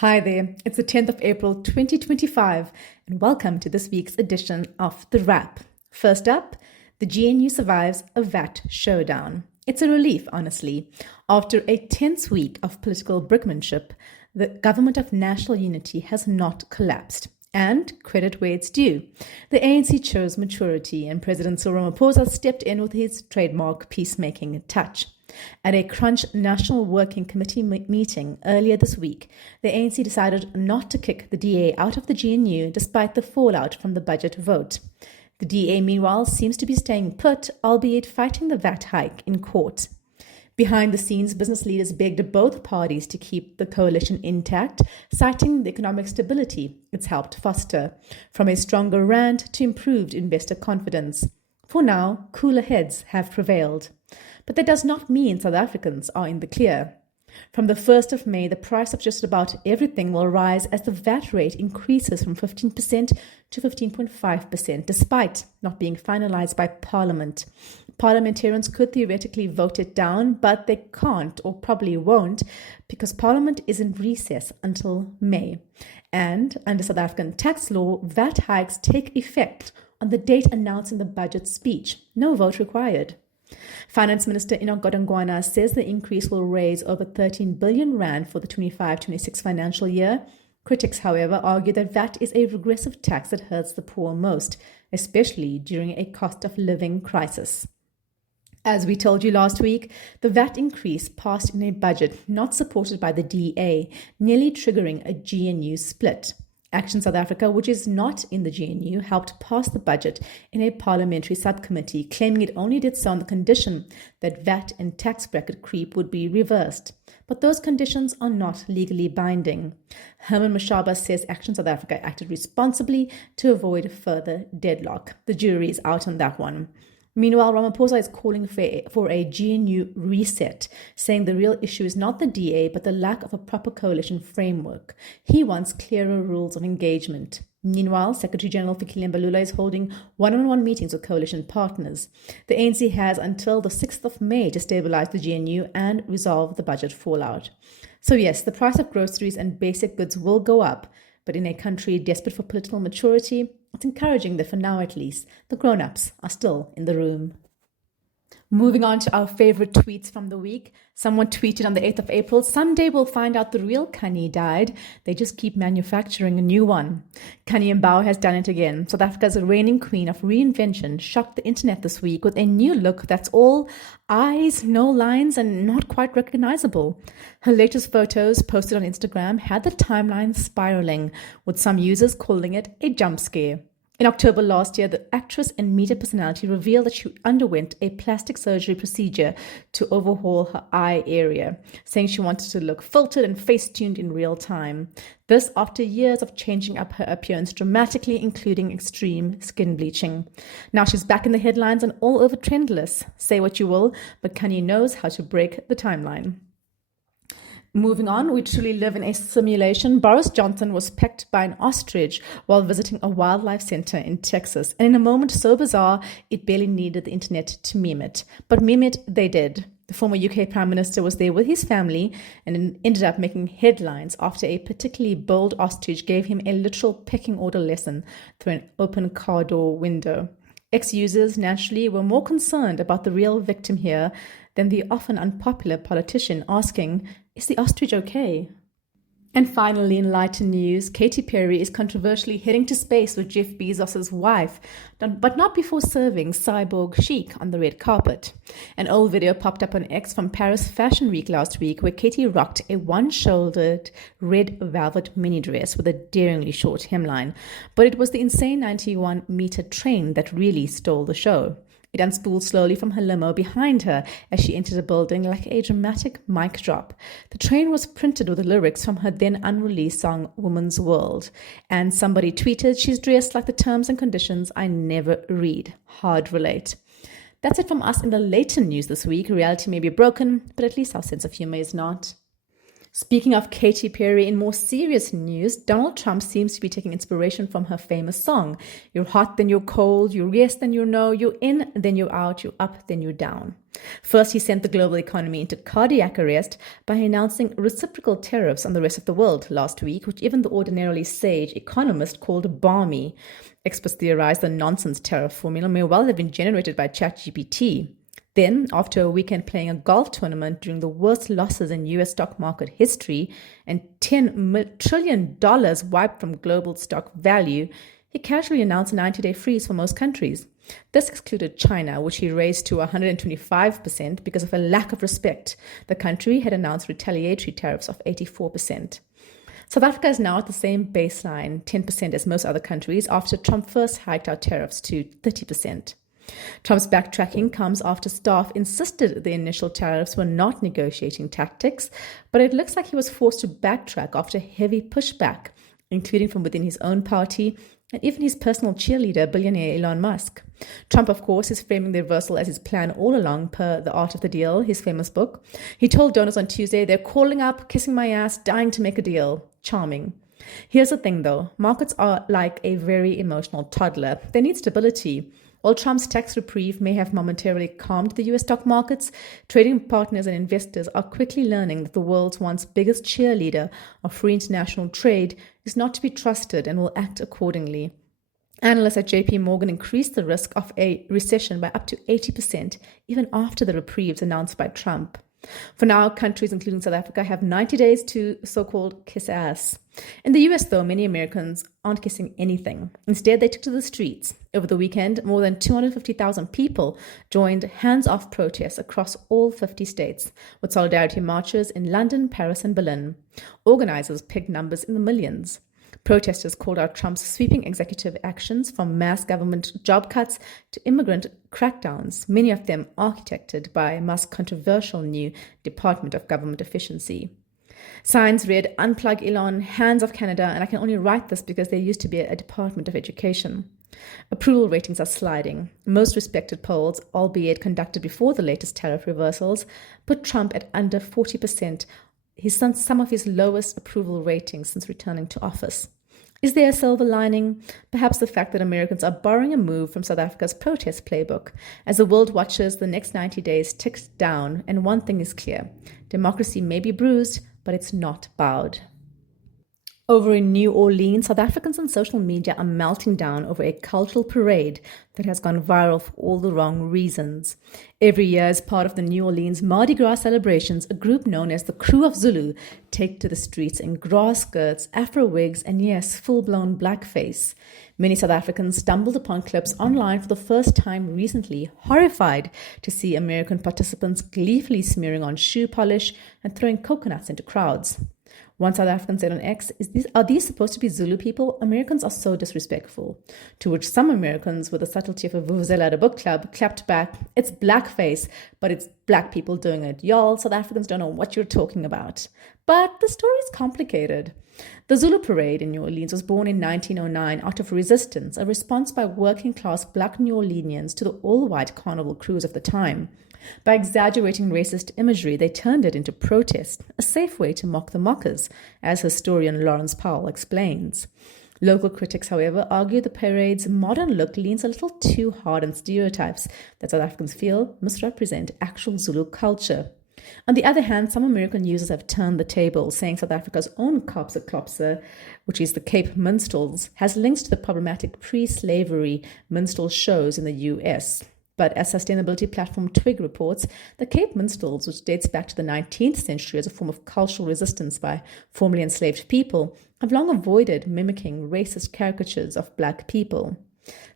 Hi there, it's the 10th of April 2025, and welcome to this week's edition of The Wrap. First up, the GNU survives a VAT showdown. It's a relief, honestly. After a tense week of political brinkmanship, the government of national unity has not collapsed. And credit where it's due. The ANC chose maturity, and President Cyril Ramaphosa stepped in with his trademark peacemaking touch. At a Crunch National Working Committee meeting earlier this week, the ANC decided not to kick the DA out of the GNU despite the fallout from the budget vote. The DA, meanwhile, seems to be staying put, albeit fighting the VAT hike in court. Behind the scenes, business leaders begged both parties to keep the coalition intact, citing the economic stability it's helped foster, from a stronger rand to improved investor confidence. For now, cooler heads have prevailed. But that does not mean South Africans are in the clear. From the 1st of May, the price of just about everything will rise as the VAT rate increases from 15% to 15.5%, despite not being finalized by Parliament. Parliamentarians could theoretically vote it down, but they can't or probably won't because Parliament is in recess until May. And under South African tax law, VAT hikes take effect on the date announced in the budget speech. No vote required. Finance Minister Enoch Godongwana says the increase will raise over 13 billion rand for the 25-26 financial year. Critics, however, argue that VAT is a regressive tax that hurts the poor most, especially during a cost of living crisis. As we told you last week, the VAT increase passed in a budget not supported by the DA, nearly triggering a GNU split. Action South Africa, which is not in the GNU, helped pass the budget in a parliamentary subcommittee, claiming it only did so on the condition that VAT and tax bracket creep would be reversed. But those conditions are not legally binding. Herman Mashaba says Action South Africa acted responsibly to avoid further deadlock. The jury is out on that one. Meanwhile, Ramaphosa is calling for a GNU reset, saying the real issue is not the DA, but the lack of a proper coalition framework. He wants clearer rules of engagement. Meanwhile, Secretary General Fikile Mbalula is holding one-on-one meetings with coalition partners. The ANC has until the 6th of May to stabilize the GNU and resolve the budget fallout. So yes, the price of groceries and basic goods will go up, but in a country desperate for political maturity, it's encouraging that for now at least, the grown-ups are still in the room. Moving on to our favorite tweets from the week. Someone tweeted on the 8th of April, "Someday we'll find out the real Khanyi died. They just keep manufacturing a new one." Khanyi Mbau has done it again. South Africa's reigning queen of reinvention shocked the internet this week with a new look that's all eyes, no lines, and not quite recognizable. Her latest photos posted on Instagram had the timeline spiraling, with some users calling it a jump scare. In October last year, the actress and media personality revealed that she underwent a plastic surgery procedure to overhaul her eye area, saying she wanted to look filtered and face-tuned in real time. This after years of changing up her appearance dramatically, including extreme skin bleaching. Now she's back in the headlines and all over trend lists. Say what you will, but Khanyi knows how to break the timeline. Moving on, we truly live in a simulation. Boris Johnson was pecked by an ostrich while visiting a wildlife center in Texas. And in a moment so bizarre, it barely needed the internet to meme it. But meme it, they did. The former UK Prime Minister was there with his family and ended up making headlines after a particularly bold ostrich gave him a literal pecking order lesson through an open car door window. Ex-users, naturally, were more concerned about the real victim here than the often unpopular politician asking, "Is the ostrich okay?" And finally, in lighter news, Katy Perry is controversially heading to space with Jeff Bezos' wife, but not before serving cyborg chic on the red carpet. An old video popped up on X from Paris Fashion Week last week where Katy rocked a one-shouldered red velvet mini dress with a daringly short hemline. But it was the insane 91-meter train that really stole the show. It unspooled slowly from her limo behind her as she entered a building like a dramatic mic drop. The train was printed with the lyrics from her then unreleased song Woman's World. And somebody tweeted, "She's dressed like the terms and conditions I never read." Hard relate. That's it from us in the later news this week. Reality may be broken, but at least our sense of humor is not. Speaking of Katy Perry, in more serious news, Donald Trump seems to be taking inspiration from her famous song. You're hot, then you're cold, you're yes, then you're no, you're in, then you're out, you're up, then you're down. First, he sent the global economy into cardiac arrest by announcing reciprocal tariffs on the rest of the world last week, which even the ordinarily sage economist called balmy. Experts theorize the nonsense tariff formula may well have been generated by ChatGPT. Then, after a weekend playing a golf tournament during the worst losses in US stock market history and $10 trillion wiped from global stock value, he casually announced a 90-day freeze for most countries. This excluded China, which he raised to 125% because of a lack of respect. The country had announced retaliatory tariffs of 84%. South Africa is now at the same baseline, 10% as most other countries, after Trump first hiked our tariffs to 30%. Trump's backtracking comes after staff insisted the initial tariffs were not negotiating tactics, but it looks like he was forced to backtrack after heavy pushback, including from within his own party and even his personal cheerleader, billionaire Elon Musk. Trump, of course, is framing the reversal as his plan all along per The Art of the Deal, his famous book. He told donors on Tuesday, they're calling up, kissing my ass, dying to make a deal. Charming. Here's the thing, though. Markets are like a very emotional toddler. They need stability. While Trump's tax reprieve may have momentarily calmed the US stock markets, trading partners and investors are quickly learning that the world's once biggest cheerleader of free international trade is not to be trusted and will act accordingly. Analysts at JP Morgan increased the risk of a recession by up to 80%, even after the reprieves announced by Trump. For now, countries including South Africa have 90 days to so-called kiss ass. In the US, though, many Americans aren't kissing anything. Instead, they took to the streets. Over the weekend, more than 250,000 people joined hands-off protests across all 50 states, with solidarity marches in London, Paris, and Berlin. Organizers pegged numbers in the millions. Protesters called out Trump's sweeping executive actions, from mass government job cuts to immigrant crackdowns, many of them architected by Musk's controversial new Department of Government Efficiency. Signs read, "Unplug Elon, hands off Canada," and I can only write this because there used to be a Department of Education. Approval ratings are sliding. Most respected polls, albeit conducted before the latest tariff reversals, put Trump at under 40%. He's done some of his lowest approval ratings since returning to office. Is there a silver lining? Perhaps the fact that Americans are borrowing a move from South Africa's protest playbook. As the world watches, the next 90 days ticks down, and one thing is clear. Democracy may be bruised, but it's not bowed. Over in New Orleans, South Africans on social media are melting down over a cultural parade that has gone viral for all the wrong reasons. Every year, as part of the New Orleans Mardi Gras celebrations, a group known as the Crew of Zulu take to the streets in grass skirts, afro wigs, and yes, full-blown blackface. Many South Africans stumbled upon clips online for the first time recently, horrified to see American participants gleefully smearing on shoe polish and throwing coconuts into crowds. One South African said on X, are these supposed to be Zulu people? Americans are so disrespectful. To which some Americans, with the subtlety of a vuvuzela at a book club, clapped back, it's blackface, but it's black people doing it. Y'all, South Africans don't know what you're talking about. But the story is complicated. The Zulu Parade in New Orleans was born in 1909 out of resistance, a response by working-class black New Orleanians to the all-white carnival crews of the time. By exaggerating racist imagery, they turned it into protest, a safe way to mock the mockers, as historian Lawrence Powell explains. Local critics, however, argue the parade's modern look leans a little too hard on stereotypes that South Africans feel misrepresent actual Zulu culture. On the other hand, some American users have turned the table, saying South Africa's own Klopse, which is the Cape Minstrels, has links to the problematic pre-slavery minstrel shows in the US. But as sustainability platform Twig reports, the Cape Minstrels, which dates back to the 19th century as a form of cultural resistance by formerly enslaved people, have long avoided mimicking racist caricatures of black people.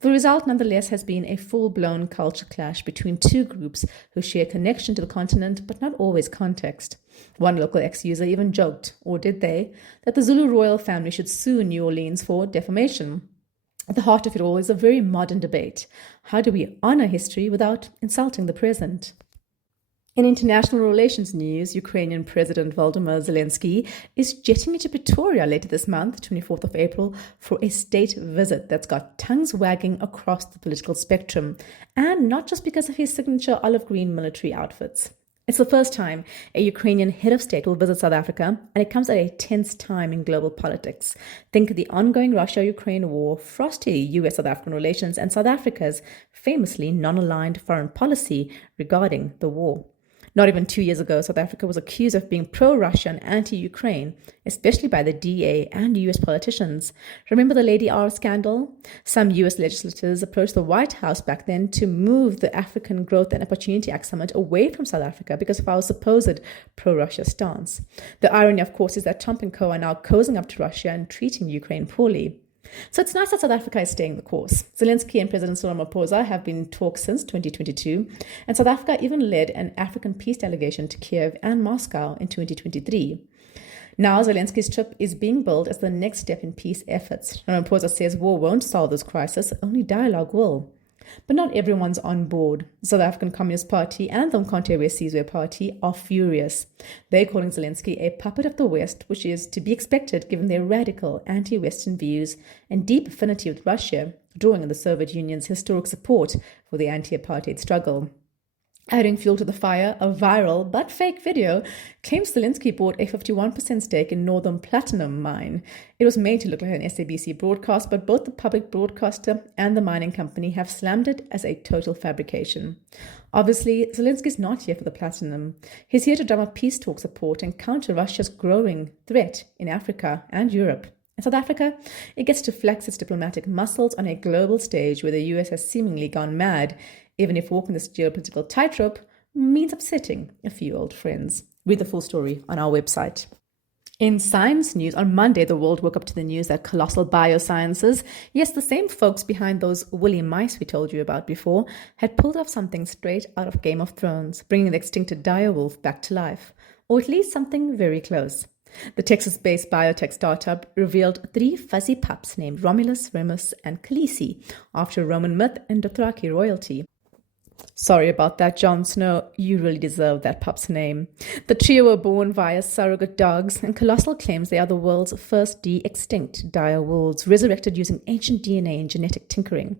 The result, nonetheless, has been a full-blown culture clash between two groups who share connection to the continent, but not always context. One local ex-user even joked, or did they, that the Zulu royal family should sue New Orleans for defamation. At the heart of it all is a very modern debate. How do we honor history without insulting the present? In international relations news, Ukrainian President Volodymyr Zelensky is jetting into Pretoria later this month, 24th of April, for a state visit that's got tongues wagging across the political spectrum, and not just because of his signature olive green military outfits. It's the first time a Ukrainian head of state will visit South Africa, and it comes at a tense time in global politics. Think of the ongoing Russia-Ukraine war, frosty US-South African relations, and South Africa's famously non-aligned foreign policy regarding the war. Not even 2 years ago, South Africa was accused of being pro-Russia and anti-Ukraine, especially by the DA and US politicians. Remember the Lady R scandal? Some US legislators approached the White House back then to move the African Growth and Opportunity Act Summit away from South Africa because of our supposed pro-Russia stance. The irony, of course, is that Trump and co are now cozying up to Russia and treating Ukraine poorly. So it's nice that South Africa is staying the course. Zelensky and President Cyril Ramaphosa have been in talks since 2022, and South Africa even led an African peace delegation to Kiev and Moscow in 2023. Now Zelensky's trip is being billed as the next step in peace efforts. Ramaphosa says war won't solve this crisis, only dialogue will. But not everyone's on board. The South African Communist Party and the Umkhonto we Sizwe Party are furious. They're calling Zelensky a puppet of the West, which is to be expected given their radical anti-Western views and deep affinity with Russia, drawing on the Soviet Union's historic support for the anti-apartheid struggle. Adding fuel to the fire, a viral but fake video claims Zelensky bought a 51% stake in Northern Platinum mine. It was made to look like an SABC broadcast, but both the public broadcaster and the mining company have slammed it as a total fabrication. Obviously, Zelensky's not here for the platinum. He's here to drum up peace talk support and counter Russia's growing threat in Africa and Europe. In South Africa, it gets to flex its diplomatic muscles on a global stage where the US has seemingly gone mad, even if walking this geopolitical tightrope means upsetting a few old friends. Read the full story on our website. In science news, on Monday, the world woke up to the news that Colossal Biosciences, yes, the same folks behind those woolly mice we told you about before, had pulled off something straight out of Game of Thrones, bringing the extincted direwolf back to life, or at least something very close. The Texas-based biotech startup revealed 3 fuzzy pups named Romulus, Remus, and Khaleesi, after Roman myth and Dothraki royalty. Sorry about that, Jon Snow. You really deserve that pup's name. The trio were born via surrogate dogs, and Colossal claims they are the world's first de-extinct dire wolves, resurrected using ancient DNA and genetic tinkering.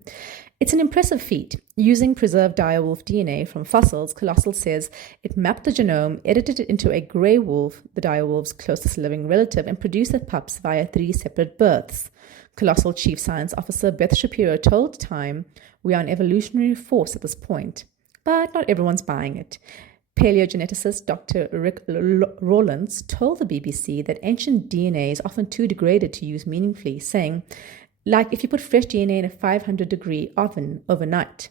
It's an impressive feat. Using preserved direwolf DNA from fossils, Colossal says it mapped the genome, edited it into a grey wolf, the direwolf's closest living relative, and produced the pups via 3 separate births. Colossal Chief Science Officer Beth Shapiro told Time, "We are an evolutionary force at this point." But not everyone's buying it. Paleogeneticist Dr. Rick Rawlins told the BBC that ancient DNA is often too degraded to use meaningfully, saying, like if you put fresh DNA in a 500-degree oven overnight.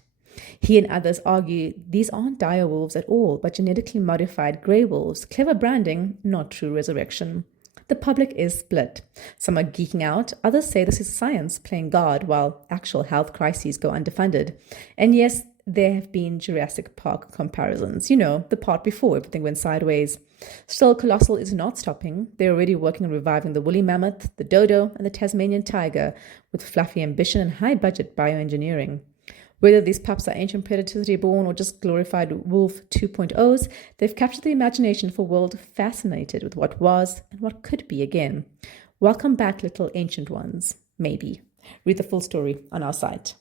He and others argue these aren't dire wolves at all, but genetically modified grey wolves. Clever branding, not true resurrection. The public is split. Some are geeking out, others say this is science playing God, while actual health crises go underfunded. And yes, there have been Jurassic Park comparisons. You know, the part before everything went sideways. Still, Colossal is not stopping. They're already working on reviving the woolly mammoth, the dodo, and the Tasmanian tiger with fluffy ambition and high-budget bioengineering. Whether these pups are ancient predators reborn or just glorified wolf 2.0s, they've captured the imagination of a world fascinated with what was and what could be again. Welcome back, little ancient ones. Maybe. Read the full story on our site.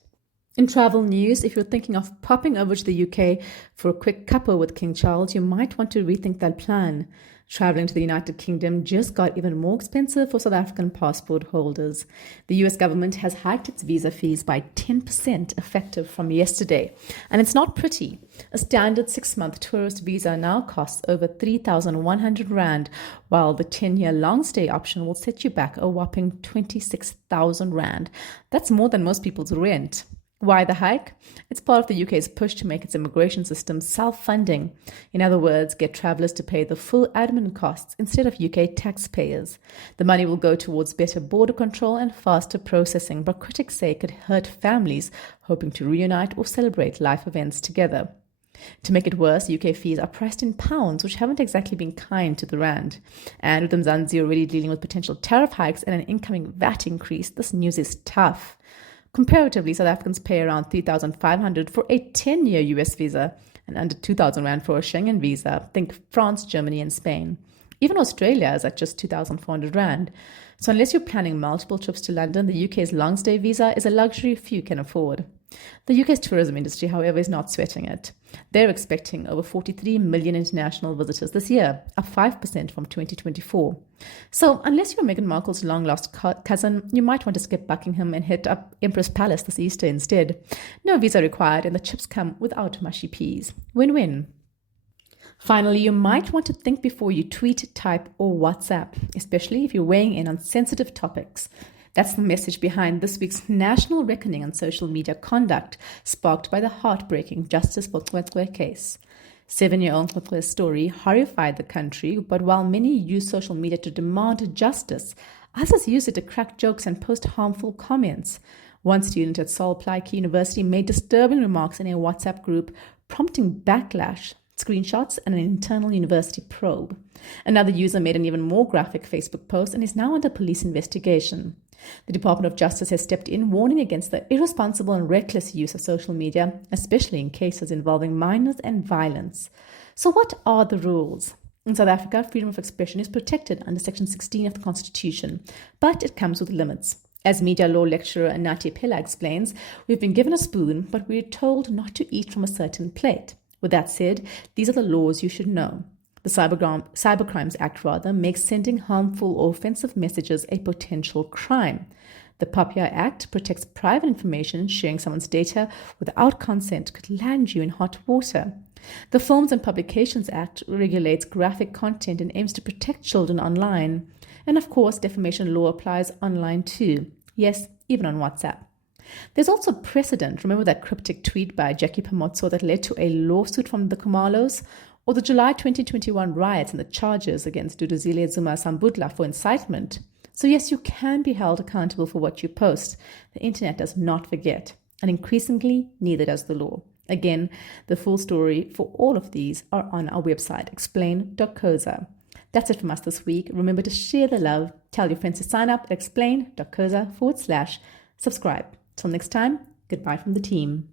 In travel news, if you're thinking of popping over to the UK for a quick cuppa with King Charles, you might want to rethink that plan. Traveling to the United Kingdom just got even more expensive for South African passport holders. The US government has hiked its visa fees by 10% effective from yesterday. And it's not pretty. A standard 6-month tourist visa now costs over 3,100 Rand, while the 10-year long stay option will set you back a whopping 26,000 Rand. That's more than most people's rent. Why the hike? It's part of the UK's push to make its immigration system self-funding. In other words, get travellers to pay the full admin costs instead of UK taxpayers. The money will go towards better border control and faster processing, but critics say it could hurt families hoping to reunite or celebrate life events together. To make it worse, UK fees are priced in pounds, which haven't exactly been kind to the rand. And with Mzansi already dealing with potential tariff hikes and an incoming VAT increase, this news is tough. Comparatively, South Africans pay around 3,500 for a 10-year US visa and under 2,000 Rand for a Schengen visa. Think France, Germany, and Spain. Even Australia is at just 2,400 Rand. So unless you're planning multiple trips to London, the UK's long stay visa is a luxury few can afford. The UK's tourism industry, however, is not sweating it. They're expecting over 43 million international visitors this year, up 5% from 2024. So, unless you're Meghan Markle's long-lost cousin, you might want to skip Buckingham and hit up Empress Palace this Easter instead. No visa required, and the chips come without mushy peas. Win-win. Finally, you might want to think before you tweet, type, or WhatsApp, especially if you're weighing in on sensitive topics. That's the message behind this week's national reckoning on social media conduct, sparked by the heartbreaking Justice for Tswetswe case. 7-year-old Tswetswe's story horrified the country, but while many use social media to demand justice, others use it to crack jokes and post harmful comments. One student at Sol Plaatje University made disturbing remarks in a WhatsApp group, prompting backlash, screenshots, and an internal university probe. Another user made an even more graphic Facebook post and is now under police investigation. The Department of Justice has stepped in, warning against the irresponsible and reckless use of social media, especially in cases involving minors and violence. So what are the rules? In South Africa, freedom of expression is protected under Section 16 of the Constitution, but it comes with limits. As media law lecturer Katy Perry explains, we've been given a spoon, but we're told not to eat from a certain plate. With that said, these are the laws you should know. The Cybercrimes Act, makes sending harmful or offensive messages a potential crime. The POPIA Act protects private information. Sharing someone's data without consent could land you in hot water. The Films and Publications Act regulates graphic content and aims to protect children online. And of course, defamation law applies online too. Yes, even on WhatsApp. There's also precedent. Remember that cryptic tweet by Jackie Pamotso that led to a lawsuit from the Kumalos? Or the July 2021 riots and the charges against Duduzile Zuma Sambutla for incitement? So yes, you can be held accountable for what you post. The internet does not forget. And increasingly, neither does the law. Again, the full story for all of these are on our website, explain.coza. That's it from us this week. Remember to share the love. Tell your friends to sign up at explain.coza/subscribe. Till next time, goodbye from the team.